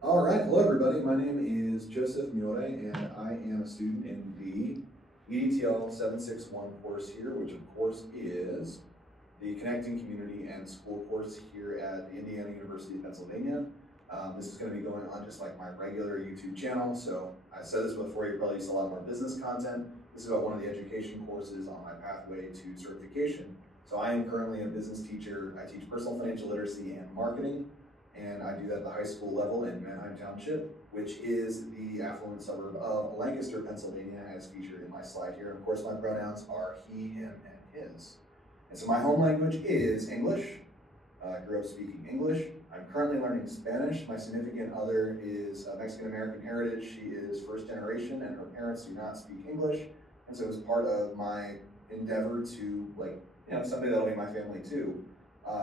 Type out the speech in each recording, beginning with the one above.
All right, hello everybody. My name is Joseph Miore, and I am a student in the EDTL 761 course here, which of course is the Connecting Community and School course here at the Indiana University of Pennsylvania. This is going to be going on just like my regular YouTube channel. So I said this before, you probably see a lot more business content. This is about one of the education courses on my pathway to certification. So I am currently a business teacher. I teach personal financial literacy and marketing, and I do that at the high school level in Manheim Township, which is the affluent suburb of Lancaster, Pennsylvania, as featured in my slide here. And of course, my pronouns are he, him, and his. And so my home language is English. I grew up speaking English. I'm currently learning Spanish. My significant other is Mexican American heritage. She is first generation, and her parents do not speak English. And so, as part of my endeavor to, someday that'll be my family too,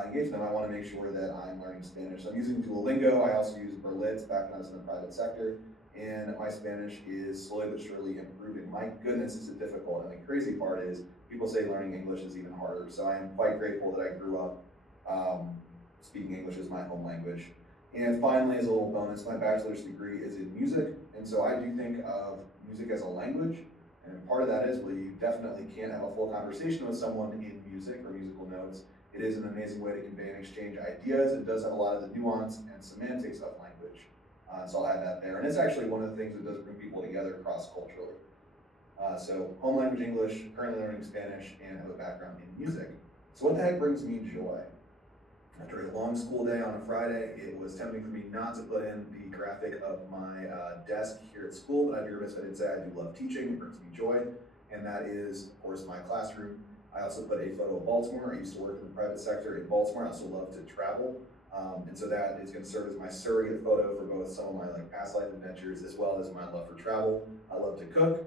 engage them, I want to make sure that I'm learning Spanish. So I'm using Duolingo. I also use Berlitz back when I was in the private sector. And my Spanish is slowly but surely improving. My goodness, is it difficult. And the crazy part is, people say learning English is even harder. So I am quite grateful that I grew up speaking English as my home language. And finally, as a little bonus, my bachelor's degree is in music. And so I do think of music as a language. And part of that is, well, you definitely can't have a full conversation with someone in music or musical notes. It is an amazing way to convey and exchange ideas. It does have a lot of the nuance and semantics of language. So I'll add that there. And it's actually one of the things that does bring people together cross-culturally. So home language English, currently learning Spanish, and have a background in music. So what the heck brings me joy? After a long school day on a Friday, it was tempting for me not to put in the graphic of my desk here at school, but I'd be remiss if I didn't say I do love teaching. It brings me joy, and that is, of course, my classroom. I also put a photo of Baltimore. I used to work in the private sector in Baltimore. I also love to travel, and so that is going to serve as my surrogate photo for both some of my past life adventures as well as my love for travel. I love to cook.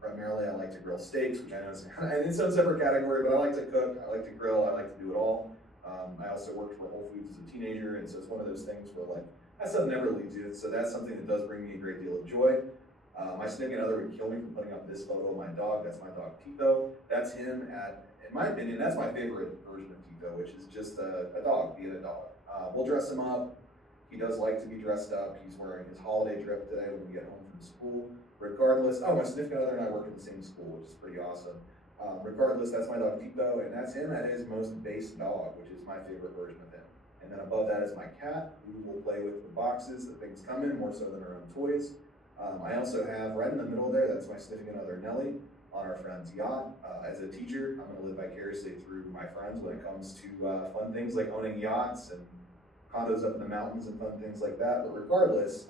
Primarily, I like to grill steaks, which I know is in its own separate category, but I like to cook. I like to grill. I like to do it all. I also worked for Whole Foods as a teenager, and so it's one of those things where that stuff never leaves you. So that's something that does bring me a great deal of joy. My significant other would kill me for putting up this photo of my dog. That's my dog Tito. That's him in my opinion, that's my favorite version of Tito, which is just a dog being a dog. We'll dress him up. He does like to be dressed up. He's wearing his holiday drip today when we get home from school. Regardless, my significant other and I work in the same school, which is pretty awesome. Regardless, that's my dog Tito, and that's him at his most base dog, which is my favorite version of him. And then above that is my cat, who will play with the boxes that things come in, more so than her own toys. I also have right in the middle there, that's my significant other Nellie, on our friend's yacht. As a teacher, I'm going to live vicariously through my friends when it comes to fun things like owning yachts and condos up in the mountains and fun things like that. But regardless,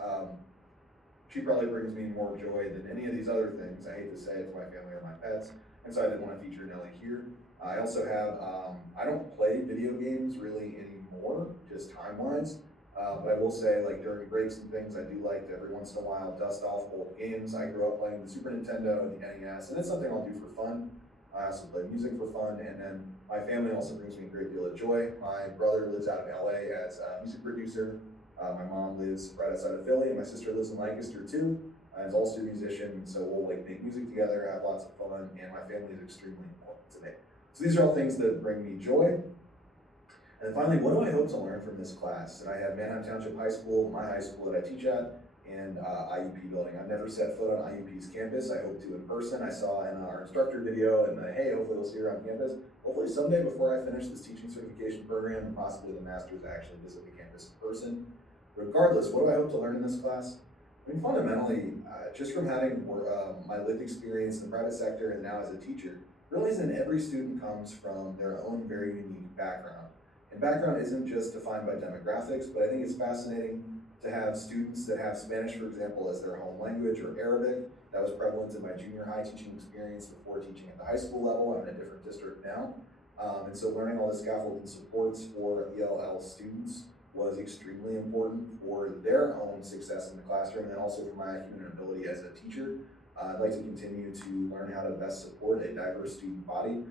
she probably brings me more joy than any of these other things. I hate to say it to my family or my pets, and so I didn't want to feature Nelly here. I also have, I don't play video games really anymore, just time-wise, but I will say, during breaks and things, I do like to every once in a while dust off old games. I grew up playing the Super Nintendo and the NES, and it's something I'll do for fun. I also play music for fun, and then my family also brings me a great deal of joy. My brother lives out of LA as a music producer. My mom lives right outside of Philly, and my sister lives in Lancaster too. Is also a musician, so we'll make music together, have lots of fun, and my family is extremely important to me. So these are all things that bring me joy. And finally, what do I hope to learn from this class? And I have Manheim Township High School, my high school that I teach at, and IUP building. I've never set foot on IUP's campus. I hope to in person. I saw in our instructor video, and hey, hopefully we'll see her on campus. Hopefully someday before I finish this teaching certification program, and possibly the master's, I actually visit the campus in person. Regardless, what do I hope to learn in this class? I mean, fundamentally, just from having my lived experience in the private sector and now as a teacher, realizing that every student comes from their own very unique background. And background isn't just defined by demographics, but I think it's fascinating to have students that have Spanish, for example, as their home language, or Arabic. That was prevalent in my junior high teaching experience before teaching at the high school level. I'm in a different district now. And so learning all the scaffolding supports for ELL students was extremely important for their own success in the classroom, and also for my acumen and ability as a teacher. I'd like to continue to learn how to best support a diverse student body.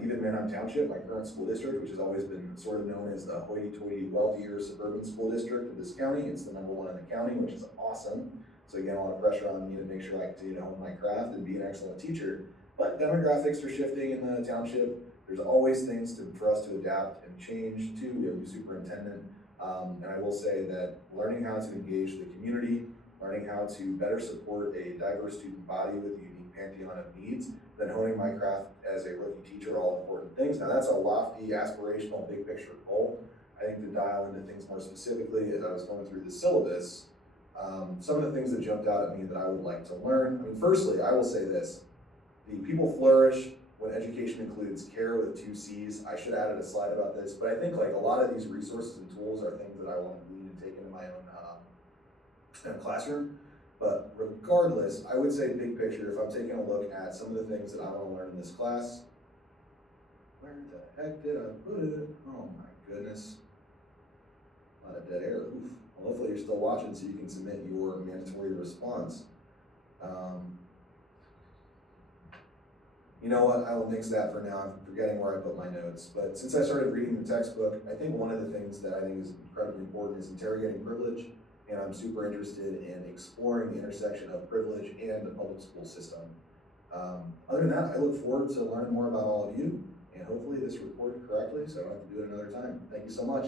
Even Manheim Township, my current school district, which has always been sort of known as the hoity-toity, wealthier suburban school district of this county, it's the #1 in the county, which is awesome. So again, a lot of pressure on me to make sure I continue to hone my craft and be an excellent teacher. But demographics are shifting in the township. There's always things for us to adapt and change to. We have a new superintendent. And I will say that learning how to engage the community, learning how to better support a diverse student body with a unique pantheon of needs, then honing my craft as a rookie teacher are all important things. Now that's a lofty, aspirational, big picture goal. I think to dial into things more specifically, as I was going through the syllabus, some of the things that jumped out at me that I would like to learn. I mean, firstly, I will say this: the people flourish when education includes care with 2 C's. I should have added a slide about this, but I think like a lot of these resources and tools are things that I want to glean and take into my own classroom. But regardless, I would say big picture, if I'm taking a look at some of the things that I want to learn in this class, where the heck did I put it? Oh my goodness. A lot of dead air. Oof. Well, hopefully you're still watching so you can submit your mandatory response. You know what, I will nix that for now. I'm forgetting where I put my notes. But since I started reading the textbook, I think one of the things that I think is incredibly important is interrogating privilege. And I'm super interested in exploring the intersection of privilege and the public school system. Other than that, I look forward to learning more about all of you, and hopefully this recorded correctly so I don't have to do it another time. Thank you so much.